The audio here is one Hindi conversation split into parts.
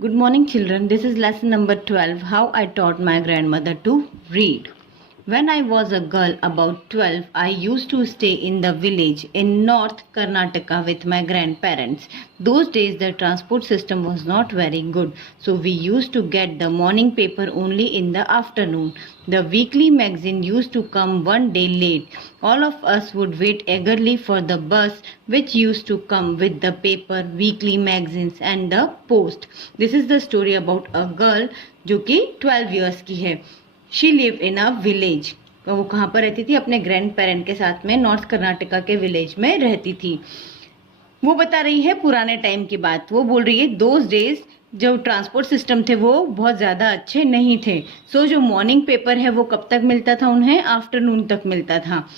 Good morning, children. This is lesson number 12, How I Taught My Grandmother to Read. When I was a girl about 12, I used to stay in the village in North Karnataka with my grandparents. Those days the transport system was not very good, so we used to get the morning paper only in the afternoon. The weekly magazine used to come one day late. All of us would wait eagerly for the bus which used to come with the paper, weekly magazines and the post. This is the story about a girl जो कि 12 years की है. She live in a village. वो कहाँ पर रहती थी? अपने ग्रैंड पेरेंट के साथ में नॉर्थ कर्नाटका के विलेज में रहती थी. वो बता रही है पुराने टाइम की बात. वो बोल रही है दोज डेज जो ट्रांसपोर्ट सिस्टम थे वो बहुत ज़्यादा अच्छे नहीं थे. सो जो मॉर्निंग पेपर है वो कब तक मिलता था उन्हें? आफ्टरनून तक मिलता था.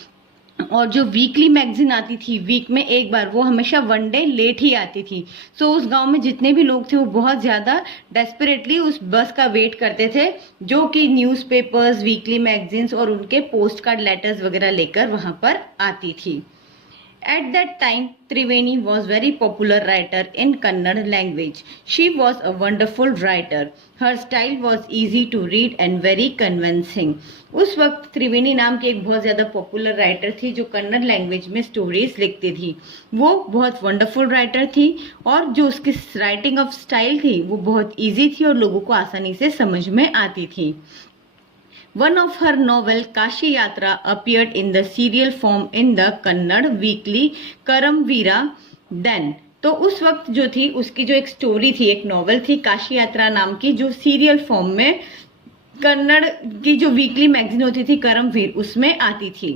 और जो वीकली मैगजीन आती थी वीक में एक बार, वो हमेशा वन डे लेट ही आती थी. सो उस गांव में जितने भी लोग थे वो बहुत ज़्यादा डेस्परेटली उस बस का वेट करते थे जो कि न्यूज़पेपर्स, वीकली मैगजीन्स और उनके पोस्ट कार्ड लेटर्स वगैरह लेकर वहाँ पर आती थी. At that time, Triveni was very popular writer in Kannada language. She was a wonderful writer. Her style was easy to read and very convincing. उस वक्त त्रिवेणी नाम की एक बहुत ज़्यादा पॉपुलर राइटर थी जो कन्नड़ लैंग्वेज में स्टोरीज लिखती थी. वो बहुत वंडरफुल राइटर थी और जो उसकी राइटिंग ऑफ स्टाइल थी वो बहुत इजी थी और लोगों को आसानी से समझ में आती थी. One of her novel Kashi Yatra appeared in the serial form in the Kannada weekly Karamveera then. तो उस वक्त जो थी उसकी जो एक स्टोरी थी, एक नॉवल थी काशी यात्रा नाम की, जो सीरियल फॉर्म में कन्नड़ की जो वीकली मैगजीन होती थी करमवीर उसमें आती थी.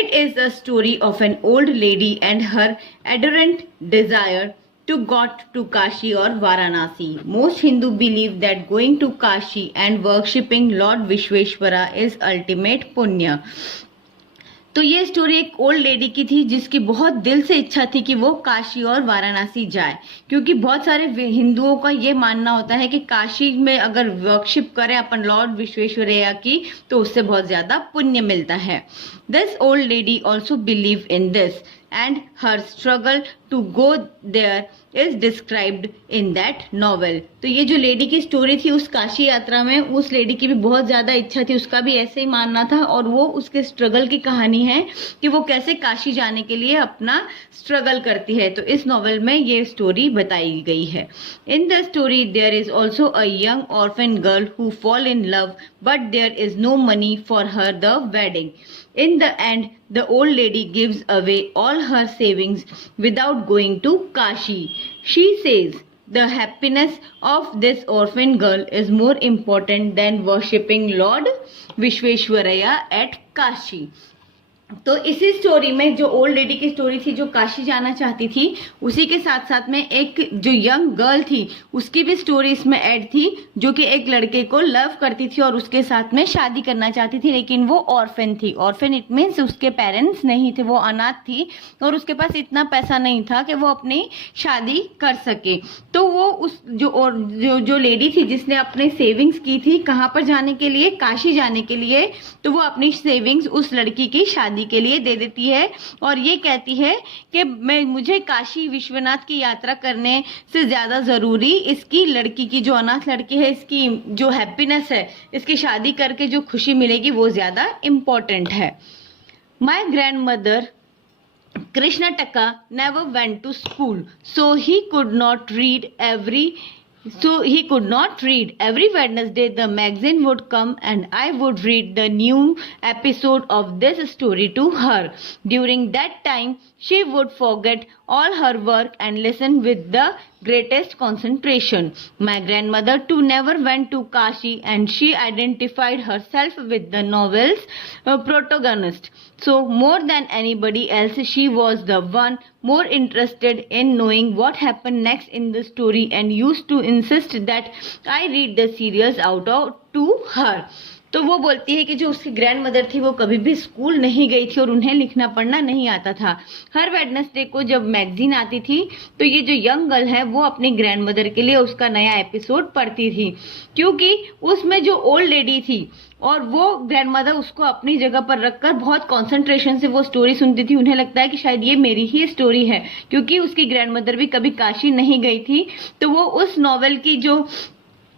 It is a story of an old lady and her ardent desire to got to Kashi or Varanasi. Most Hindu believe that going to Kashi and worshipping Lord Vishweshwara is ultimate punya. तो ये स्टोरी एक ओल्ड लेडी की थी जिसकी बहुत दिल से इच्छा थी कि वो काशी और वाराणसी जाए, क्योंकि बहुत सारे हिंदुओं का ये मानना होता है कि काशी में अगर वर्शिप करें अपन लॉर्ड विश्वेश्वरैया की तो उससे बहुत ज़्यादा पुण्य मिलता है. This old lady also believe in this and her struggle to go there is described in that novel. तो ये जो लेडी की स्टोरी थी उस काशी यात्रा में, उस लेडी की भी बहुत ज़्यादा इच्छा थी, उसका भी ऐसे ही मानना था और वो उसके स्ट्रगल की कहानी है कि वो कैसे काशी जाने के लिए अपना स्ट्रगल करती है. तो इस नॉवल में ये स्टोरी बताई गई है. In the story there is also a young orphan girl who fall in love but there is no money for her the wedding. In the end, the old lady gives away all her savings without going to Kashi. She says the happiness of this orphan girl is more important than worshipping Lord Vishweshwaraya at Kashi. तो इसी स्टोरी में जो ओल्ड लेडी की स्टोरी थी जो काशी जाना चाहती थी, उसी के साथ साथ में एक जो यंग गर्ल थी उसकी भी स्टोरी इसमें ऐड थी जो कि एक लड़के को लव करती थी और उसके साथ में शादी करना चाहती थी, लेकिन वो ऑर्फन थी. ऑर्फन इट मीन्स उसके पेरेंट्स नहीं थे, वो अनाथ थी और उसके पास इतना पैसा नहीं था कि वो अपनी शादी कर सके. तो वो उस जो लेडी थी जिसने अपने सेविंग्स की थी कहाँ पर जाने के लिए? काशी जाने के लिए. तो वो अपनी सेविंग्स उस लड़की की शादी के लिए दे देती है और ये कहती है कि मुझे काशी विश्वनाथ की यात्रा करने से ज़्यादा ज़रूरी इसकी लड़की की, जो अनाथ लड़की है, इसकी जो हैप्पीनेस है, इसकी शादी करके जो खुशी मिलेगी वो ज़्यादा इम्पोर्टेंट है. My grand mother Krishnataka never went to school, so he could not read every Wednesday. The magazine would come and I would read the new episode of this story to her. During that time she would forget all her work and listen with the greatest concentration. My grandmother too never went to Kashi and she identified herself with the novel's protagonist. So more than anybody else, she was the one more interested in knowing what happened next in the story and used to insist that I read the serials out to her. तो वो बोलती है कि जो उसकी ग्रैंड मदर थी वो कभी भी स्कूल नहीं गई थी और उन्हें लिखना पढ़ना नहीं आता था। हर वेडनेसडे को जब मैगजीन आती थी तो ये जो यंग गर्ल है वो अपनी ग्रैंड मदर के लिए उसका नया एपिसोड पढ़ती थी, क्योंकि उसमें जो ओल्ड लेडी थी और वो ग्रैंड मदर उसको अपनी जगह पर रखकर बहुत कॉन्सेंट्रेशन से वो स्टोरी सुनती थी। उन्हें लगता है कि शायद ये मेरी ही स्टोरी है, क्योंकि उसकी ग्रैंड मदर भी कभी काशी नहीं गई थी। तो वो उस नॉवेल की जो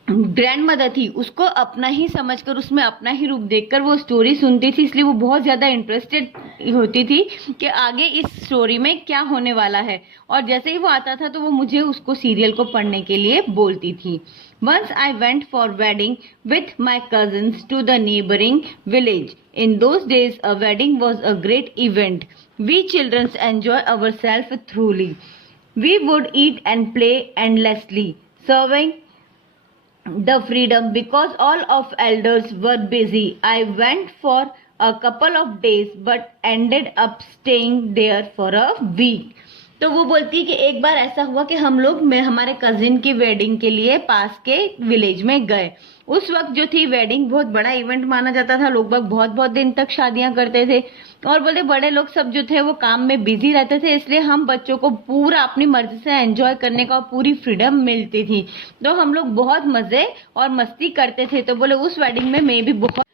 ग्रैंड मदर थी उसको अपना ही समझकर, उसमें अपना ही रूप देखकर वो स्टोरी सुनती थी, इसलिए वो बहुत ज्यादा इंटरेस्टेड होती थी कि आगे इस स्टोरी में क्या होने वाला है। और जैसे ही वो आता था तो वो मुझे उसको सीरियल को पढ़ने के लिए बोलती थी। Once I went for wedding with my cousins to the neighboring village. In those days, a wedding was a great event. We children enjoy ourselves thoroughly. We would eat and play endlessly, serving the freedom because all of elders were busy. I went for a couple of days but ended up staying there for a week. तो वो बोलती है कि एक बार ऐसा हुआ कि हम लोग हमारे कजिन की वेडिंग के लिए पास के विलेज में गए। उस वक्त जो थी वेडिंग बहुत बड़ा इवेंट माना जाता था, लोग बहुत बहुत दिन तक शादियां करते थे और बोले बड़े लोग सब जो थे वो काम में बिजी रहते थे, इसलिए हम बच्चों को पूरा अपनी मर्जी से एंजॉय करने का पूरी फ्रीडम मिलती थी। तो हम लोग बहुत मजे और मस्ती करते थे। तो बोले उस वेडिंग में मैं भी बहुत,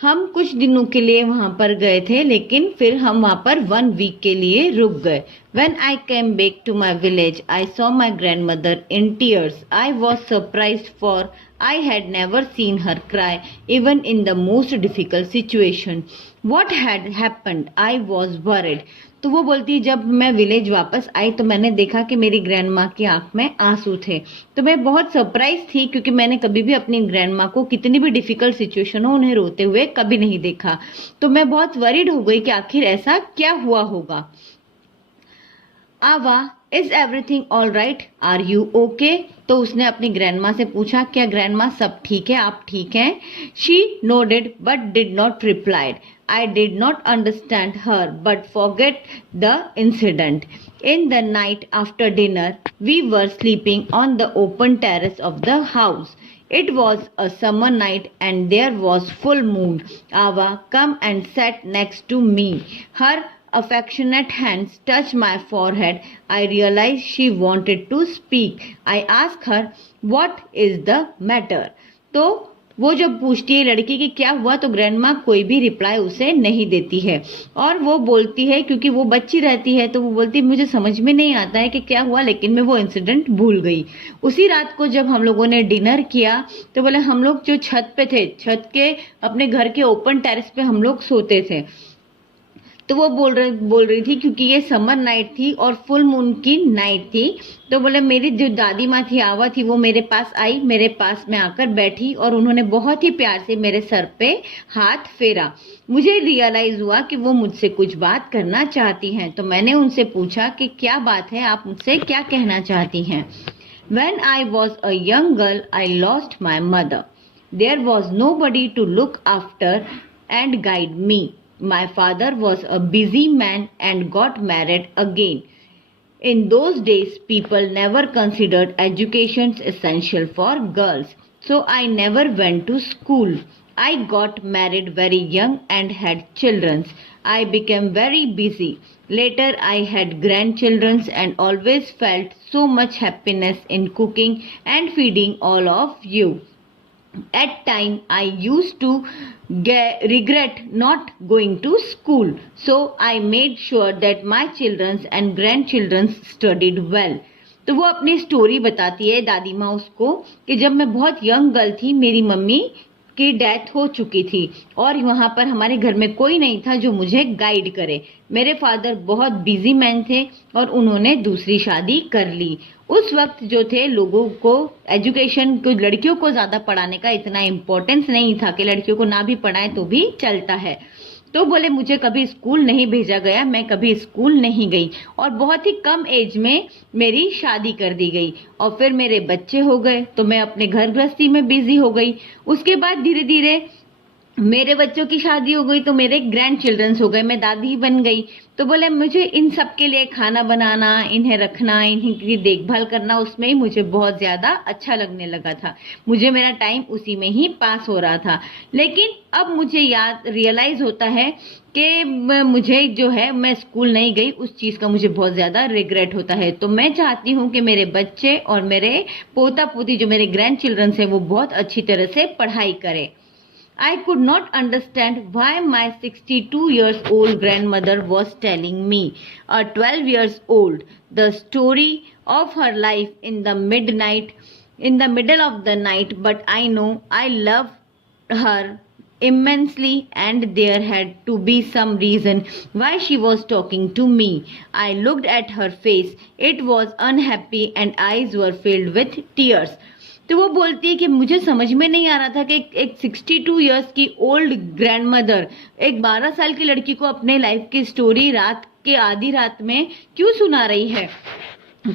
हम कुछ दिनों के लिए वहां पर गए थे लेकिन फिर हम वहां पर 1 वीक के लिए रुक गए। When I came back to my village, I saw my grandmother in tears. I was surprised, for I had never seen her cry even in the most difficult situation. What had happened? I was worried. तो वो बोलती है जब मैं विलेज वापस आई तो मैंने देखा कि मेरी ग्रैंड माँ की आंख में आंसू थे। तो मैं बहुत सरप्राइज थी क्योंकि मैंने कभी भी अपनी ग्रैंड माँ को कितनी भी डिफिकल्ट सिचुएशन हो उन्हें रोते हुए कभी नहीं देखा। तो मैं बहुत वरीड हो गई कि आखिर ऐसा क्या हुआ होगा। आवा, is everything all right? Are you okay? तो उसने अपनी ग्रैंड माँ से पूछा क्या ग्रैंड माँ सब ठीक है, आप ठीक हैं? She nodded but did not replied. I did not understand her but forget the incident. In the night after dinner, we were sleeping on the open terrace of the house. It was a summer night and there was full moon. Ava come and sat next to me. Her affectionate hands touched my forehead. I realized she wanted to speak. I asked her, what is the matter? तो वो जब पूछती है लड़की कि क्या हुआ तो ग्रैंड माँ कोई भी रिप्लाई उसे नहीं देती है और वो बोलती है क्योंकि वो बच्ची रहती है तो वो बोलती है मुझे समझ में नहीं आता है कि क्या हुआ, लेकिन मैं वो इंसिडेंट भूल गई। उसी रात को जब हम लोगों ने डिनर किया तो बोले हम लोग जो छत पे थे, छत के अपने घर के ओपन टेरेस पे हम लोग सोते थे। तो वो बोल रही थी क्योंकि ये समर नाइट थी और फुल मून की नाइट थी। तो बोले मेरी जो दादी माँ थी आवा थी वो मेरे पास आई, मेरे पास में आकर बैठी और उन्होंने बहुत ही प्यार से मेरे सर पे हाथ फेरा। मुझे रियलाइज हुआ कि वो मुझसे कुछ बात करना चाहती हैं। तो मैंने उनसे पूछा कि क्या बात है, आप मुझसे क्या कहना चाहती हैं? When I was a young girl, I lost my mother. There was nobody to look after and guide me. My father was a busy man and got married again. In those days, people never considered education essential for girls, so I never went to school. I got married very young and had children. I became very busy. Later, I had grandchildren and always felt so much happiness in cooking and feeding all of you. At time I used to regret not going to school, so I made sure that my children and grandchildren studied well. तो वो अपनी स्टोरी बताती है दादी माँ उसको कि जब मैं बहुत यंग गर्ल थी मेरी मम्मी की डेथ हो चुकी थी और वहां पर हमारे घर में कोई नहीं था जो मुझे गाइड करे। मेरे फादर बहुत बिजी मैन थे और उन्होंने दूसरी शादी कर ली। उस वक्त जो थे लोगों को एजुकेशन को, लड़कियों को ज्यादा पढ़ाने का इतना इम्पोर्टेंस नहीं था कि लड़कियों को ना भी पढ़ाए तो भी चलता है। तो बोले मुझे कभी स्कूल नहीं भेजा गया, मैं कभी स्कूल नहीं गई और बहुत ही कम एज में मेरी शादी कर दी गई और फिर मेरे बच्चे हो गए तो मैं अपने घर गृहस्थी में बिजी हो गई। उसके बाद धीरे धीरे मेरे बच्चों की शादी हो गई तो मेरे ग्रैंड चिल्ड्रंस हो गए, मैं दादी बन गई। तो बोले मुझे इन सब के लिए खाना बनाना, इन्हें रखना, इनकी देखभाल करना, उसमें ही मुझे बहुत ज़्यादा अच्छा लगने लगा था। मुझे मेरा टाइम उसी में ही पास हो रहा था। लेकिन अब मुझे याद रियलाइज़ होता है कि मुझे जो है मैं स्कूल नहीं गई, उस चीज़ का मुझे बहुत ज़्यादा रिग्रेट होता है। तो मैं चाहती हूँ कि मेरे बच्चे और मेरे पोता पोती जो मेरे ग्रैंड चिल्ड्रंस हैं वो बहुत अच्छी तरह से पढ़ाई करें। I could not understand why my 62 years old grandmother was telling me, a 12 years old, the story of her life in the middle of the night, but I know I loved her immensely and there had to be some reason why she was talking to me. I looked at her face. It was unhappy and eyes were filled with tears. तो वो बोलती है कि मुझे समझ में नहीं आ रहा था कि एक 62 इयर्स की ओल्ड ग्रैंड मदर एक 12 साल की लड़की को अपने लाइफ की स्टोरी रात के आधी रात में क्यों सुना रही है।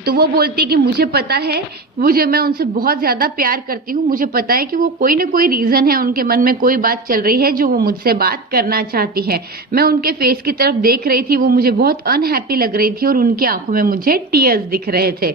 तो वो बोलती है कि मुझे पता है, मैं उनसे बहुत ज़्यादा प्यार करती हूँ। मुझे पता है कि वो कोई ना कोई रीज़न है, उनके मन में कोई बात चल रही है जो वो मुझसे बात करना चाहती है। मैं उनके फेस की तरफ देख रही थी, वो मुझे बहुत अनहैप्पी लग रही थी और उनकी आंखों में मुझे टीयर्स दिख रहे थे।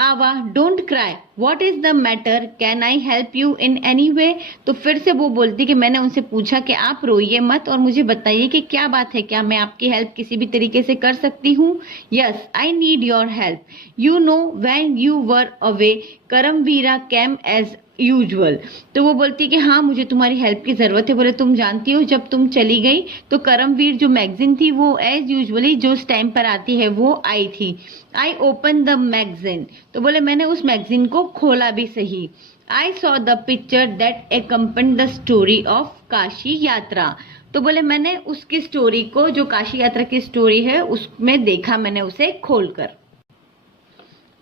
आवा, don't cry, what is the matter, can I help you in any way. तो फिर से वो बोलती कि मैंने उनसे पूछा कि आप रोइए मत और मुझे बताइए कि क्या बात है, क्या मैं आपकी हेल्प किसी भी तरीके से कर सकती हूँ। Yes, I need your help. You know when you were away Karamvira came as usual. तो वो बोलती कि हाँ मुझे तुम्हारी हेल्प की जरूरत है। बोले तुम जानती हो जब तुम चली गई तो करमवीर जो मैगजीन थी वो एज यूजुअली जो उस टाइम पर आती है वो आई थी। I open the magazine. तो बोले मैंने उस मैगजीन को खोला भी सही। I saw the picture that accompanied the story of Kashi Yatra. तो बोले मैंने उसकी स्टोरी को, जो काशी यात्रा की स्टोरी है उसमें देखा, मैंने उसे खोलकर।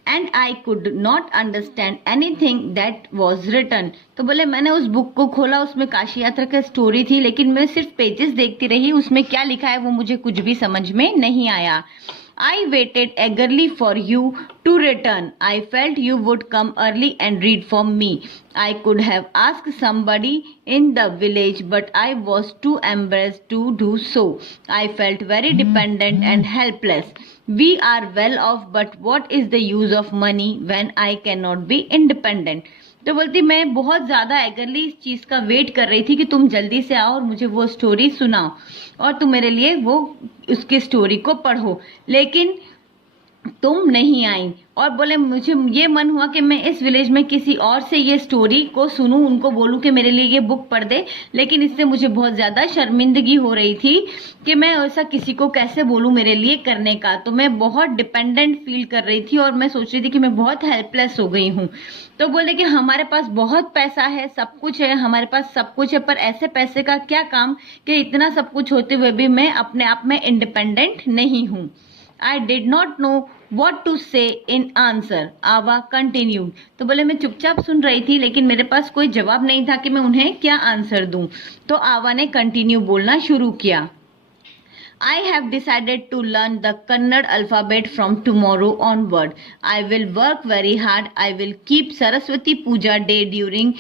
And I could not understand anything that was written. तो बोले मैंने उस बुक को खोला, उसमें काशी यात्रा की स्टोरी थी, लेकिन मैं सिर्फ पेजेस देखती रही, उसमें क्या लिखा है वो मुझे कुछ भी समझ में नहीं आया। I waited eagerly for you to return. I felt you would come early and read for me. I could have asked somebody in the village, but I was too embarrassed to do so. I felt very dependent and helpless. We are well off, but what is the use of money when I cannot be independent? तो बोलती मैं बहुत ज़्यादा एगरली इस चीज़ का वेट कर रही थी कि तुम जल्दी से आओ और मुझे वो स्टोरी सुनाओ और तुम मेरे लिए वो उसकी स्टोरी को पढ़ो, लेकिन तुम नहीं आई। और बोले मुझे ये मन हुआ कि मैं इस विलेज में किसी और से ये स्टोरी को सुनूं, उनको बोलूं कि मेरे लिए ये बुक पढ़ दे, लेकिन इससे मुझे बहुत ज़्यादा शर्मिंदगी हो रही थी कि मैं ऐसा किसी को कैसे बोलूं मेरे लिए करने का। तो मैं बहुत डिपेंडेंट फील कर रही थी और मैं सोच रही थी कि मैं बहुत हेल्पलेस हो गई हूँ। तो बोले कि हमारे पास बहुत पैसा है, सब कुछ है, हमारे पास सब कुछ है, पर ऐसे पैसे का क्या काम कि इतना सब कुछ होते हुए भी मैं अपने आप में इंडिपेंडेंट नहीं हूँ। I did not know what to say in answer. आवा continued. तो बोले मैं चुपचाप सुन रही थी लेकिन मेरे पास कोई जवाब नहीं था कि मैं उन्हें क्या आंसर दूं। तो आवा ने कंटिन्यू बोलना शुरू किया। I have decided to learn the Kannada alphabet from tomorrow onward. I will work very hard. I will keep Saraswati Puja day during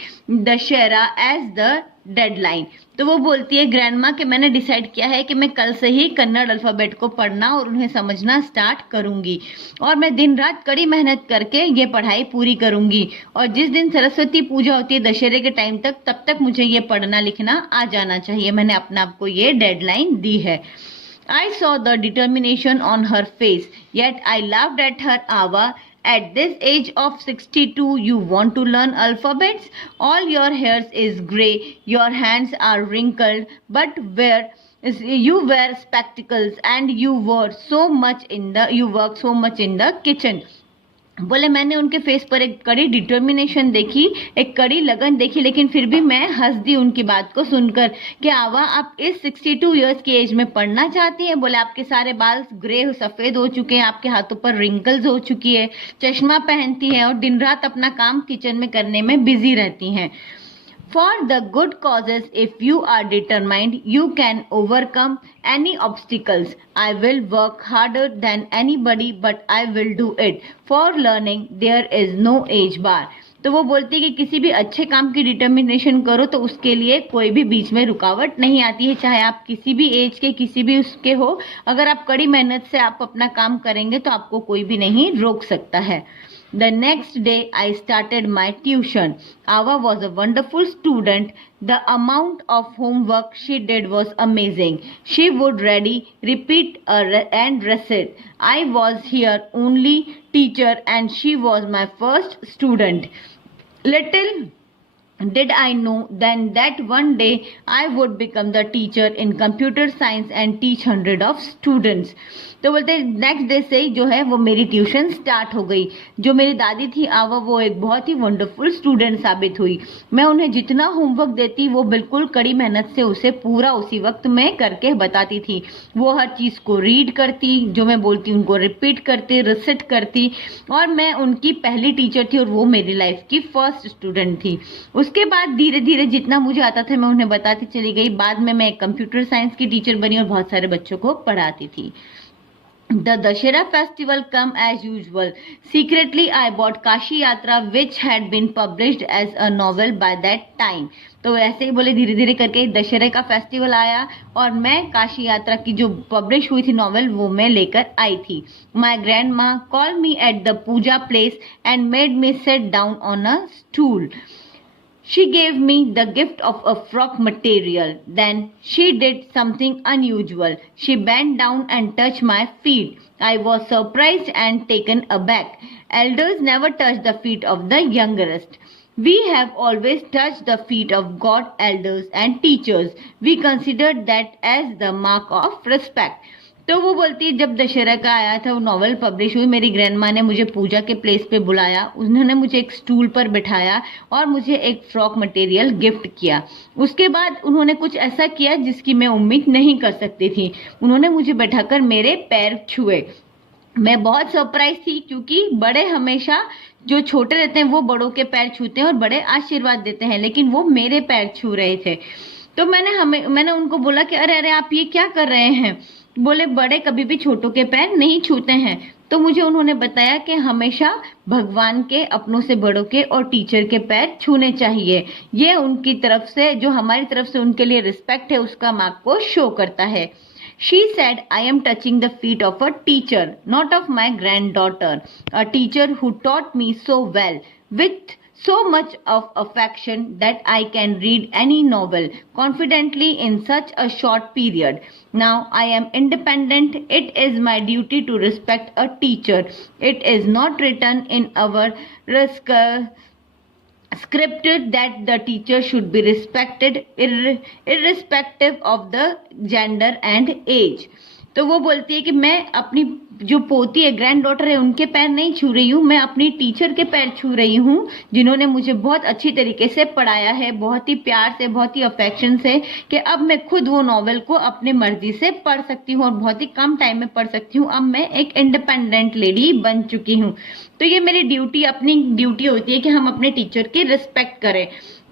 Dashera as the deadline. तो वो बोलती है ग्रैंडमा कि मैंने डिसाइड किया है कि मैं कल से ही कन्नड़ अल्फ़ाबेट को पढ़ना और उन्हें समझना स्टार्ट करूंगी और मैं दिन रात कड़ी मेहनत करके ये पढ़ाई पूरी करूंगी और जिस दिन सरस्वती पूजा होती है दशहरे के टाइम तक, तब तक मुझे ये पढ़ना लिखना आ जाना चाहिए। मैंने अपने आप को ये डेडलाइन दी है। I saw the determination on her face, yet I laughed at her. Ava, at this age of 62, you want to learn alphabets? All your hair is grey, your hands are wrinkled, but you wear spectacles and you work so much in the kitchen. बोले मैंने उनके फेस पर एक कड़ी डिटर्मिनेशन देखी, एक कड़ी लगन देखी, लेकिन फिर भी मैं हंस दी उनकी बात को सुनकर कि आवा आप इस 62 इयर्स की एज में पढ़ना चाहती हैं। बोले आपके सारे बाल ग्रे सफ़ेद हो चुके हैं, आपके हाथों पर रिंकल्स हो चुकी है, चश्मा पहनती हैं और दिन रात अपना काम किचन में करने में बिजी रहती हैं। For the good causes, if you are determined, you can overcome any obstacles. I will work harder than anybody, but I will do it. For learning, there is no age bar. तो वो बोलती है कि किसी भी अच्छे काम की डिटर्मिनेशन करो तो उसके लिए कोई भी बीच में रुकावट नहीं आती है, चाहे आप किसी भी एज के किसी भी उसके हो। अगर आप कड़ी मेहनत से आप अपना काम करेंगे तो आपको कोई भी नहीं रोक सकता है। The next day I started my tuition. Ava was a wonderful student. The amount of homework she did was amazing. She would ready, repeat and recite. I was her only teacher and she was my first student. Little did I know then that one day I would become the teacher in computer science and teach hundred of students. तो बोलते नेक्स्ट डे से ही जो है वो मेरी ट्यूशन स्टार्ट हो गई। जो मेरी दादी थी आवा, वो एक बहुत ही वंडरफुल स्टूडेंट साबित हुई। मैं उन्हें जितना होमवर्क देती वो बिल्कुल कड़ी मेहनत से उसे पूरा उसी वक्त में करके बताती थी। वो हर चीज को रीड करती, जो मैं बोलती उनको रिपीट करती, रिसिट करती, और मैं उनकी पहली टीचर थी और वो मेरी लाइफ की फर्स्ट स्टूडेंट थी। उसके बाद धीरे धीरे जितना मुझे आता था मैं उन्हें बताती चली गई। बाद में मैं एक कंप्यूटर साइंस की टीचर बनी और बहुत सारे बच्चों को पढ़ाती थी। The Dashera festival come as usual. Secretly, I bought Kashi Yatra, which had been published as a novel by that time. तो ऐसे ही बोले धीरे धीरे करके दशहरे का फेस्टिवल आया और मैं काशी यात्रा की जो पब्लिश हुई थी नॉवेल वो मैं लेकर आई थी। My grandma called me at the puja place and made me sit down on a stool. She gave me the gift of a frock material. Then she did something unusual. She bent down and touched my feet. I was surprised and taken aback. Elders never touch the feet of the youngest. We have always touched the feet of God, elders and teachers. We considered that as the mark of respect. तो वो बोलती है जब दशहरा का आया था, वो नॉवेल पब्लिश हुई, मेरी ग्रैंडमा ने मुझे पूजा के प्लेस पे बुलाया। उन्होंने मुझे एक स्टूल पर बिठाया और मुझे एक फ्रॉक मटेरियल गिफ्ट किया। उसके बाद उन्होंने कुछ ऐसा किया जिसकी मैं उम्मीद नहीं कर सकती थी। उन्होंने मुझे बैठाकर मेरे पैर छुए। मैं बहुत सरप्राइज थी क्योंकि बड़े हमेशा जो छोटे रहते हैं वो बड़ों के पैर छूते हैं और बड़े आशीर्वाद देते हैं, लेकिन वो मेरे पैर छू रहे थे। तो मैंने उनको बोला कि अरे अरे आप ये क्या कर रहे हैं। बोले बड़े कभी भी छोटों के पैर नहीं छूते हैं। तो मुझे उन्होंने बताया कि हमेशा भगवान के, अपनों से बड़ों के और टीचर के पैर छूने चाहिए। ये उनकी तरफ से, जो हमारी तरफ से उनके लिए रिस्पेक्ट है, उसका मार्क को शो करता है। She said, I am touching the feet of a teacher, not of my granddaughter, a teacher who taught me so well, with so much of affection that I can read any novel confidently in such a short period. Now I am independent. It is my duty to respect a teacher. It is not written in our scripted that the teacher should be respected irrespective of the gender and age. तो वो बोलती है कि मैं अपनी जो पोती है, ग्रैंड डॉटर है, उनके पैर नहीं छू रही हूँ, मैं अपनी टीचर के पैर छू रही हूँ जिन्होंने मुझे बहुत अच्छी तरीके से पढ़ाया है, बहुत ही प्यार से, बहुत ही अफेक्शन से, कि अब मैं खुद वो नॉवेल को अपनी मर्जी से पढ़ सकती हूँ और बहुत ही कम टाइम में पढ़ सकती हूँ। अब मैं एक इंडिपेंडेंट लेडी बन चुकी हूँ। तो ये मेरी ड्यूटी, अपनी ड्यूटी होती है कि हम अपने टीचर की रिस्पेक्ट करें,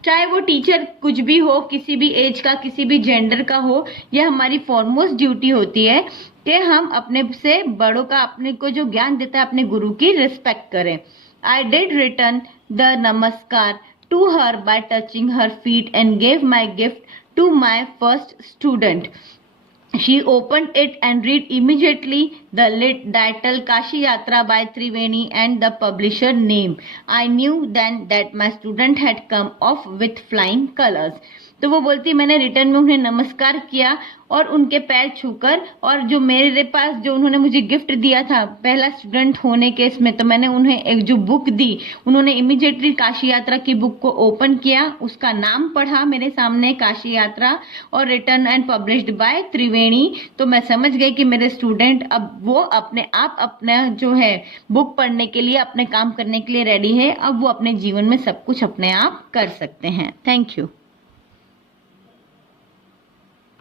चाहे वो टीचर कुछ भी हो, किसी भी एज का, किसी भी जेंडर का हो। यह हमारी फॉरमोस्ट ड्यूटी होती है कि हम अपने से बड़ों का, अपने को जो ज्ञान देता है, अपने गुरु की रिस्पेक्ट करें। I did return the namaskar to her by touching her feet and gave my gift to my first student. She opened it and read immediately the lit title Kashi Yatra by Triveni and the publisher name. I knew then that my student had come off with flying colors. तो वो बोलती मैंने रिटर्न में उन्हें नमस्कार किया और उनके पैर छूकर, और जो मेरे पास जो उन्होंने मुझे गिफ्ट दिया था पहला स्टूडेंट होने के इसमें, तो मैंने उन्हें एक जो बुक दी, उन्होंने इमीडिएटली काशी यात्रा की बुक को ओपन किया, उसका नाम पढ़ा मेरे सामने, काशी यात्रा, और रिटर्न एंड पब्लिश्ड बाय त्रिवेणी। तो मैं समझ गई कि मेरे स्टूडेंट अब वो अपने आप अपना जो है बुक पढ़ने के लिए, अपने काम करने के लिए रेडी है। अब वो अपने जीवन में सब कुछ अपने आप कर सकते हैं। Thank you.